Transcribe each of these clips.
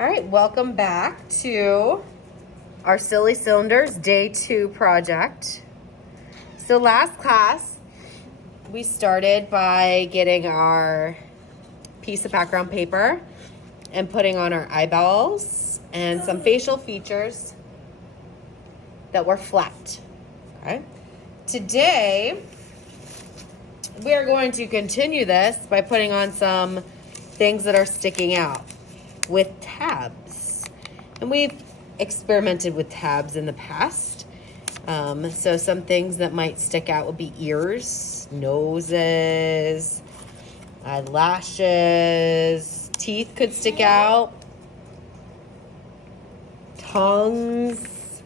All right, welcome back to our Silly Cylinders Day 2 project. So last class, we started by getting our piece of background paper and putting on our eyeballs and some facial features that were flat. Okay. Today, we are going to continue this by putting on some things that are sticking out with tabs. And we've experimented with tabs in the past. So some things that might stick out would be ears, noses, eyelashes, teeth could stick out, tongues,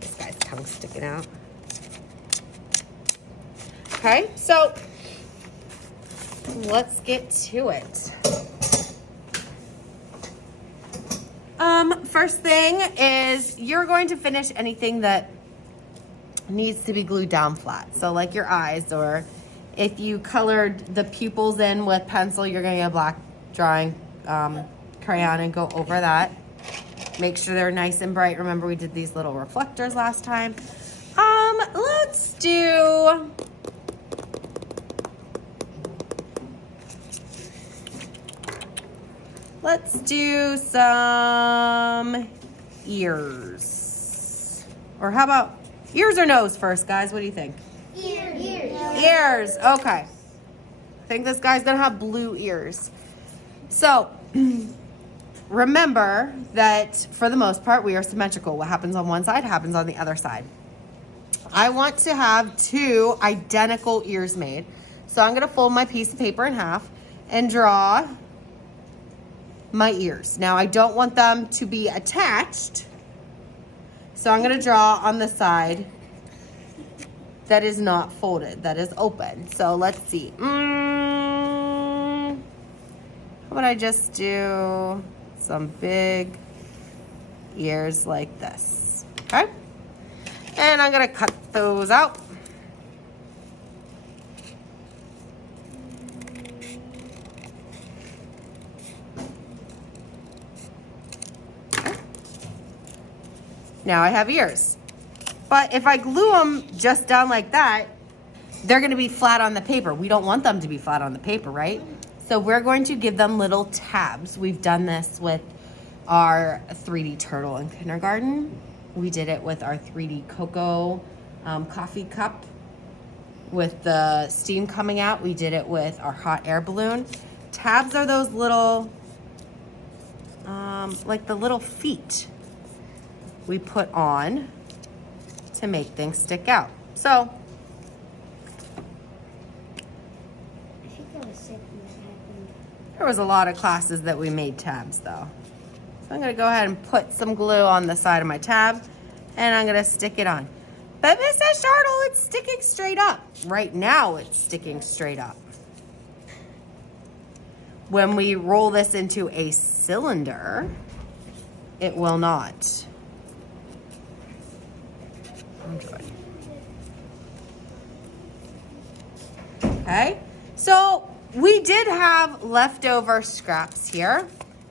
this guy's tongue sticking out. Okay, so let's get to it. First thing is you're going to finish anything that needs to be glued down flat. So like your eyes, or if you colored the pupils in with pencil, you're gonna get a black drawing crayon and go over that. Make sure they're nice and bright. Remember we did these little reflectors last time. Let's do some ears. Or how about ears or nose first, guys? What do you think? Ears. Okay. I think this guy's gonna have blue ears. So remember that for the most part, we are symmetrical. What happens on one side happens on the other side. I want to have 2 identical ears made. So I'm gonna fold my piece of paper in half and draw my ears. Now I don't want them to be attached. So I'm gonna draw on the side that is not folded, that is open. So let's see. How about I just do some big ears like this, okay? And I'm gonna cut those out. Now I have ears. But if I glue them just down like that, they're gonna be flat on the paper. We don't want them to be flat on the paper, right? So we're going to give them little tabs. We've done this with our 3D turtle in kindergarten. We did it with our 3D cocoa coffee cup with the steam coming out. We did it with our hot air balloon. Tabs are those little, like the little feet we put on to make things stick out. So, there was a lot of classes that we made tabs though. So I'm gonna go ahead and put some glue on the side of my tab and I'm gonna stick it on. But Mrs. Shardle, it's sticking straight up. Right now it's sticking straight up. When we roll this into a cylinder, it will not. Okay, so we did have leftover scraps here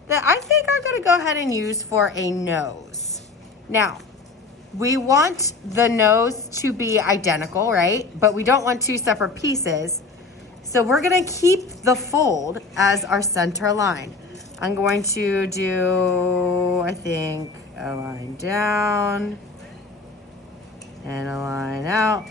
that I think are gonna go ahead and use for a nose. Now, we want the nose to be identical, right? But we don't want 2 separate pieces. So we're gonna keep the fold as our center line. I'm going to do, I think, a line down and a line out.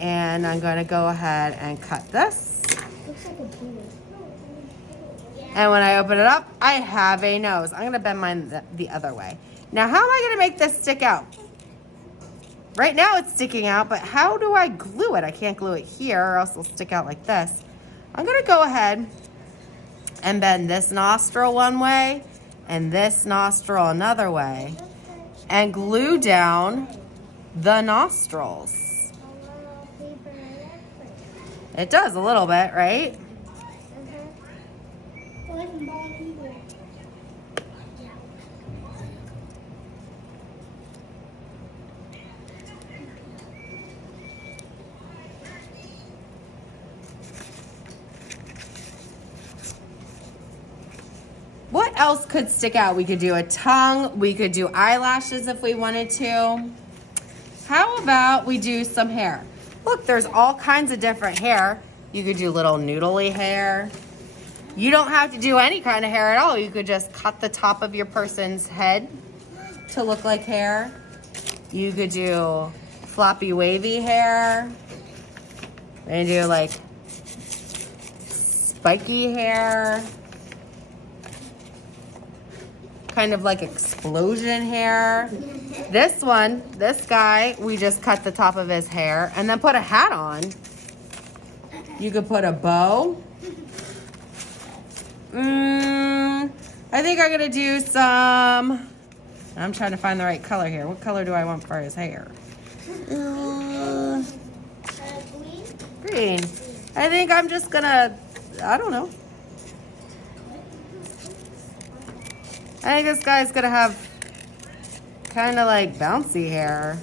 And I'm going to go ahead and cut this. Looks like a penis. And when I open it up, I have a nose. I'm going to bend mine the other way. Now, how am I going to make this stick out? Right now it's sticking out, but how do I glue it? I can't glue it here or else it'll stick out like this. I'm going to go ahead and bend this nostril one way and this nostril another way and glue down the nostrils. It does a little bit, right? else could stick out? We could do a tongue. We could do eyelashes if we wanted to. How about we do some hair? Look, there's all kinds of different hair. You could do little noodly hair. You don't have to do any kind of hair at all. You could just cut the top of your person's head to look like hair. You could do floppy wavy hair. And do like spiky hair. Kind of like explosion hair. This one, this guy, we just cut the top of his hair and then put a hat on. You could put a bow. I think I'm gonna do some, I'm trying to find the right color here. What color do I want for his hair? Green. I think I'm just gonna, I don't know. I think this guy's gonna have kind of like bouncy hair.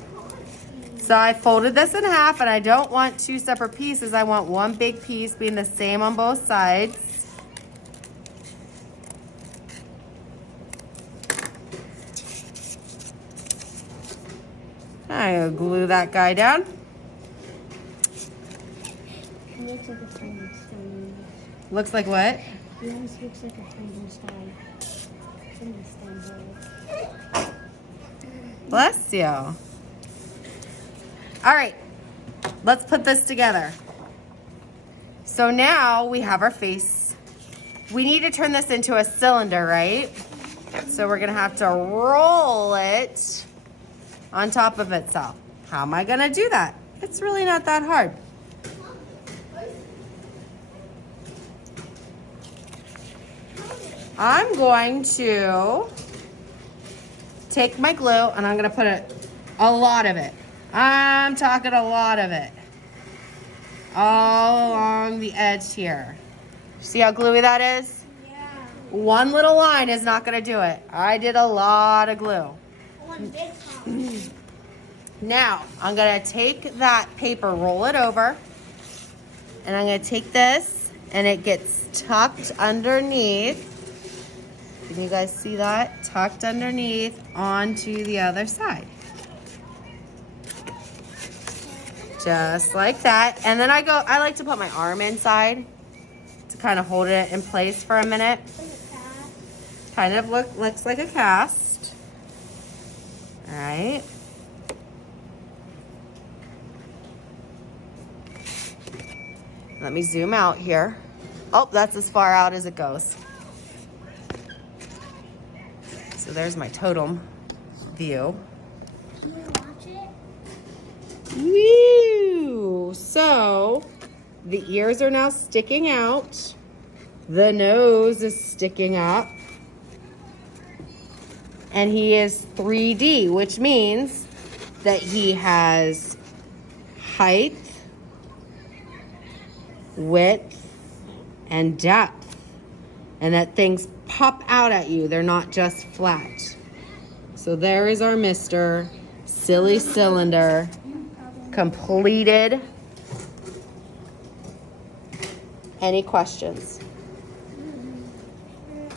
So I folded this in half and I don't want two separate pieces. I want one big piece being the same on both sides. I'm gonna glue that guy down. Looks like a Frankenstein. Looks like what? Yours looks like a Frankenstein. Bless you. All right, let's put this together. So now we have our face. We need to turn this into a cylinder, right? So we're gonna have to roll it on top of itself. How am I gonna do that? It's really not that hard. I'm going to take my glue and I'm gonna put a lot of it. I'm talking a lot of it. All along the edge here. See how gluey that is? Yeah. One little line is not gonna do it. I did a lot of glue. One big one. Now, I'm gonna take that paper, roll it over, and I'm gonna take this and it gets tucked underneath. Can you guys see that? Tucked underneath onto the other side. Just like that. And then I like to put my arm inside to kind of hold it in place for a minute. Kind of looks like a cast. All right. Let me zoom out here. Oh, that's as far out as it goes. So there's my totem view. Can you watch it? Woo! So the ears are now sticking out. The nose is sticking up. And he is 3D, which means that he has height, width, and depth. And that things pop out at you. They're not just flat. So there is our Mr. Silly Cylinder completed. Any questions?